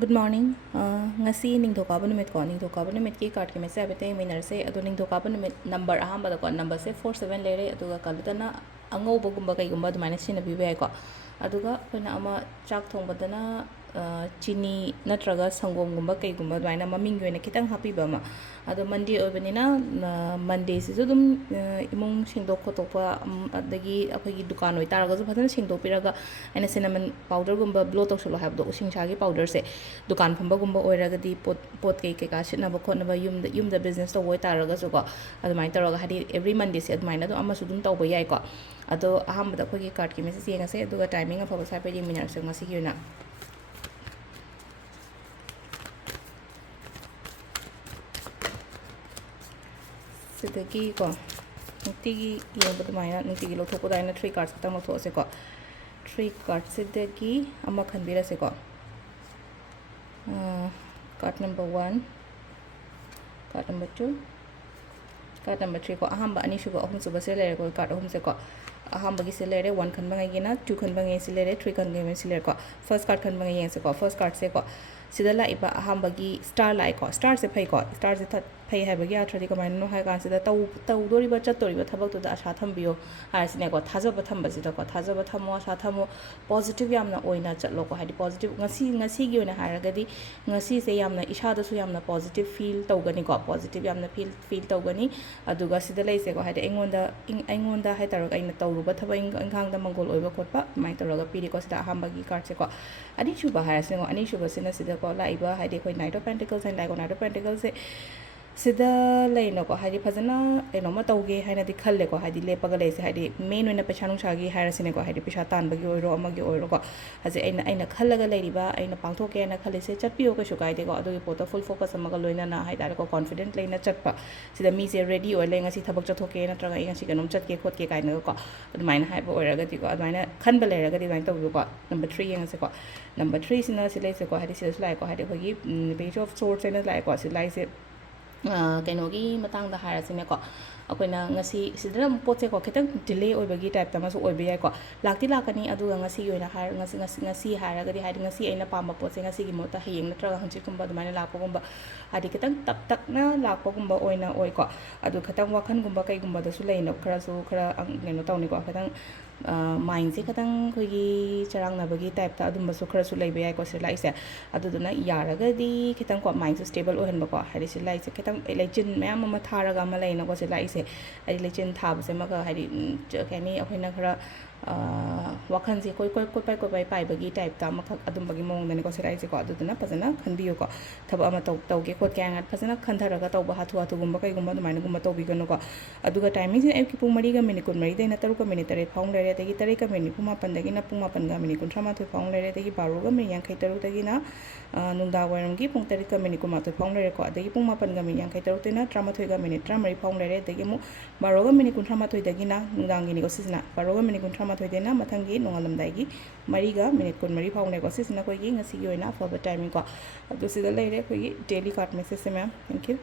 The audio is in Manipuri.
Good morning. Ngasi ningthokaba numit ko ningthokaba numit ki card ki message abete minner se adu ningthokaba numit number ahamba da ko number se 47 lere aduga kaludana angoba gumba kai gumba dumane sina bibe ko aduga koina ama chak thongbadana chini natraga sangom gumba kai gumba dumane maming yoina kitang happy bama adu Monday obenina Monday se dum imung singdok khotokpa adagi akhoi dukan oi taraga ju phadana singdok piraga aina cinnamon powder gumba blow toksalo habdo usingcha gi powder se dukan phamba gumba oiragadi pot kai kai ka shinaba khotnaba yumda business to oi taraga su ko adumai taraga hadi every Monday se adumai na do ama su dum tawba yai ko ado ahamba da khoi gi card ki message yenga se aduga timing afaba sai pa yeminar se ngasi gi na sidagi ko nutigi yeba dumai na nutigi lo thoko dai na 3 cards tang lo tho se ko 3 cards sidagi ama khanbira se ko card number 1 card number 2 card number 3 ko ahamba ani shuba ahum suba se lere ko card ahum se ko ahamba gi se lere 1 khan bangai gina 2 khan bangai se lere 3 khan bangai se lere ko first card khan bangai se ko first card se ko sida la iba ahamba gi star lai ko star se phai ko star se that phai ha ba gi athari ko main no hai kan sida tau dori ba chat tori ba thabak to da asha thambiyo har sine ko thaja ba thamba sida ko thaja ba thamo asha thamo positive yamna oina chatlo ko hadi positive ngasi gi oina haragadi ngasi se yamna isha da su yamna positive feel tawgani ko positive yamna feel tawgani aduga sida lai se ko hadi aingonda hai tarok aina tawruba thaba inghang da mangol oiba khotpa mai taraga piri ko sida ahamba gi card se ko ani shuba har sine ko ani shuba sina sida ko la iba hadi koi knight of pentacles and knight of pentacles se sida leino ko hadi phajana eno ma tawge haina di khalle ko hadi lepaga leise hadi main oina pecha nung sagi hairasine ko hadi pesha tan bagi oiro amagi oiro ko haje aina khallaga leiriba aina pangthoke na khalise chatpiyo ko shukai de ko adu poto full focus amaga loina na haidar ko confident leina chatpa sida mi se ready oi lenga si thabak chathoke na traga inga si kanom chatke khotke kaina ko admaina haiba oiraga di ko admaina khanba leiraga di main tawu ko number 3 yenga se ko number 3 sina sile se ko hadi sila lai ko hadi hogi page of swords ena lai ko silai se ꯀꯩꯅꯣꯒꯤ ꯃꯇꯥꯡꯗ ꯍꯥꯏꯔꯁꯤꯅꯦꯀꯣ ꯑꯩꯈꯣꯏꯅ ꯉꯁꯤ ꯁꯤꯗꯅ ꯄꯣꯠꯁꯦꯀꯣ ꯈꯤꯇꯪ ꯗꯤꯂꯦ ꯑꯣꯏꯕꯒꯤ ꯇꯥꯏꯞꯇ ꯑꯃꯁꯨ ꯑꯣꯏꯕ ꯌꯥꯏꯀꯣ ꯂꯥꯛꯇꯤ ꯂꯥꯛꯀꯅꯤ ꯑꯗꯨꯒ ꯉꯁꯤꯒꯤ ꯑꯣꯏꯅ ꯉꯁꯤ ꯍꯥꯏꯔꯒꯗꯤ ꯍꯥꯏꯗꯤ ꯉꯁꯤ ꯑꯩꯅ ꯄꯥꯝꯕ ꯄꯣꯠꯁꯦ ꯉꯁꯤꯒꯤ ꯃꯍꯨꯠꯇ ꯍꯌꯦꯡ ꯅꯠꯇ꯭ꯔꯒ ꯍꯪꯆꯤꯠꯀꯨꯝꯕ ꯑꯗꯨꯃꯥꯏꯅ ꯂꯥꯛꯄꯒꯨꯝꯕ ꯍꯥꯏꯗꯤ ꯈꯤꯇꯪ ꯇꯞꯅ ꯂꯥꯛꯄꯒꯨꯝꯕ ꯑꯣꯏꯅ ꯑꯣꯏꯀꯣ ꯑꯗꯨ ꯈꯤꯇꯪ ꯋꯥꯈꯜꯒꯨꯝꯕ ꯀꯩꯒꯨꯝꯕꯗꯁꯨ ꯂꯩꯅ ꯈꯔ ꯀꯩꯅꯣ ꯇꯧꯅꯤꯀꯣ ꯈꯤꯇꯪ ꯃꯥꯏꯟꯁꯦ ꯈꯤꯇꯪ ꯑꯩꯈꯣꯏꯒꯤ ꯆꯔꯥꯡꯅꯕꯒꯤ ꯇꯥꯏꯞꯇ ꯑꯗꯨꯝꯕꯁꯨ ꯈꯔꯁꯨ ꯂꯩꯕ ꯌꯥꯏꯀꯣ ꯁꯤ ꯂꯥꯛꯏꯁꯦ ꯑꯗꯨꯗꯨꯅ ꯌꯥꯔꯒꯗꯤ ꯈꯤꯇꯪꯀꯣ ꯃꯥꯏꯟꯁꯨ ꯁ꯭ꯇꯦꯕꯜ ꯑꯣꯏꯍꯟꯕꯀꯣ ꯍꯥꯏꯗꯤ ꯁꯤ ꯂꯥꯛꯏꯁꯦ ꯈꯤꯇꯪ ꯂꯩꯆꯤꯟ ꯃꯌꯥꯝ ꯑꯃ ꯊꯥꯔꯒ ꯑꯃ ꯂꯩꯅꯀꯣ ꯁꯤ ꯂꯥꯛꯏꯁꯦ ꯍꯥꯏꯗꯤ ꯂꯩꯆꯤꯟ ꯊꯥꯕꯁꯦ ꯑꯃꯒ ꯍꯥꯏꯗꯤ ꯀꯩ ꯍꯥꯏꯅꯤ ꯑꯩꯈꯣꯏꯅ ꯈꯔ ꯋꯥꯈꯜꯁꯦ ꯀꯣꯏꯄꯥꯏ ꯄꯥꯏꯕꯒꯤ ꯇꯥꯏꯞꯇ ꯑꯃꯈꯛ ꯑꯗꯨꯝꯕꯒꯤ ꯃꯑꯣꯡꯗꯅꯤꯀꯣ ꯁꯤ ꯂꯥꯛꯏꯁꯦꯀꯣ ꯑꯗꯨꯗꯨꯅ ꯐꯖꯅ ꯈꯟꯕꯤꯌꯨꯀꯣ ꯊꯕꯛ ꯑꯃ ꯇꯧꯒꯦ ꯈꯣꯠꯀꯦ ꯍꯥꯏꯅ ꯐꯖꯅ ꯈꯟꯊꯔꯒ ꯇꯧꯕ ꯍꯥꯊꯨꯒꯨꯝꯕ ꯀꯩꯒꯨꯝꯕ ꯑꯗꯨꯃꯥꯏꯅꯒꯨꯝꯕ ꯇꯧꯕꯤꯒꯅꯨꯀꯣ ꯑꯗꯨꯒ ꯇꯥꯏꯃꯤꯡꯁꯦ ꯑꯌꯨꯛꯀꯤ ꯄꯨꯡ 4ꯒ ꯃꯤꯅꯤꯠ 23ꯗꯩꯅ 3ꯒ ꯃꯤꯅꯤꯠ 3 ꯐꯥꯎ ꯂꯩꯔꯦ ꯑꯗꯒꯤ 3ꯒ ꯃꯤꯅꯤꯠ 9ꯗꯒꯤꯅ ꯄꯨꯡ 8ꯒ ꯃꯤꯅꯤꯠ 38 ꯐꯥꯎ ꯂꯩꯔꯦ ꯑꯗꯒꯤ 12ꯒ ꯃꯤꯅꯤꯠ 53ꯗꯒꯤꯅ ꯅꯨꯡꯗꯥꯡꯋꯥꯏꯔꯝꯒꯤ ꯄꯨꯡ 8ꯒ ꯃꯤꯅꯤꯠ 12 ꯐꯥꯎ ꯂꯩꯔꯦꯀꯣ ꯑꯗꯒꯤ ꯄꯨꯡ 8ꯒ ꯃꯤꯅꯤꯠ 53ꯗꯩꯅ 13ꯒ ꯃꯤꯅꯤꯠ 14 ꯐꯥꯎ ꯂꯩꯔꯦ ꯑꯗꯒꯤ ꯑꯃꯨꯛ 12ꯒ ꯃꯤꯅꯤꯠ 38ꯗꯒꯤꯅ ꯅꯨꯡꯗꯥꯡꯒꯤꯅꯤꯀꯣ ꯁꯤꯁꯤꯅ 12ꯒ ꯃꯤꯅꯤꯠ 38ꯗꯩꯅ ꯃꯊꯪꯒꯤ ꯅꯣꯡꯉꯥꯜꯂꯝꯗꯥꯏꯒꯤ 4ꯒ ꯃꯤꯅꯤꯠ 24 ꯐꯥꯎꯅꯦꯀꯣ ꯁꯤꯁꯤꯅ ꯑꯩꯈꯣꯏꯒꯤ ꯉꯁꯤꯒꯤ ꯑꯣꯏꯅ ꯑꯐꯕ ꯇꯥꯏꯃꯤꯡ ꯀꯣ ꯑꯗꯨ ꯁꯤꯗ ꯂꯩꯔꯦ ꯑꯩꯈꯣꯏꯒꯤ ꯗꯦꯂꯤ ꯀꯥꯔꯠ ꯃꯦꯁꯦꯖꯁꯦ ꯃꯌꯥꯝ ꯊꯦꯡꯛ ꯌꯨ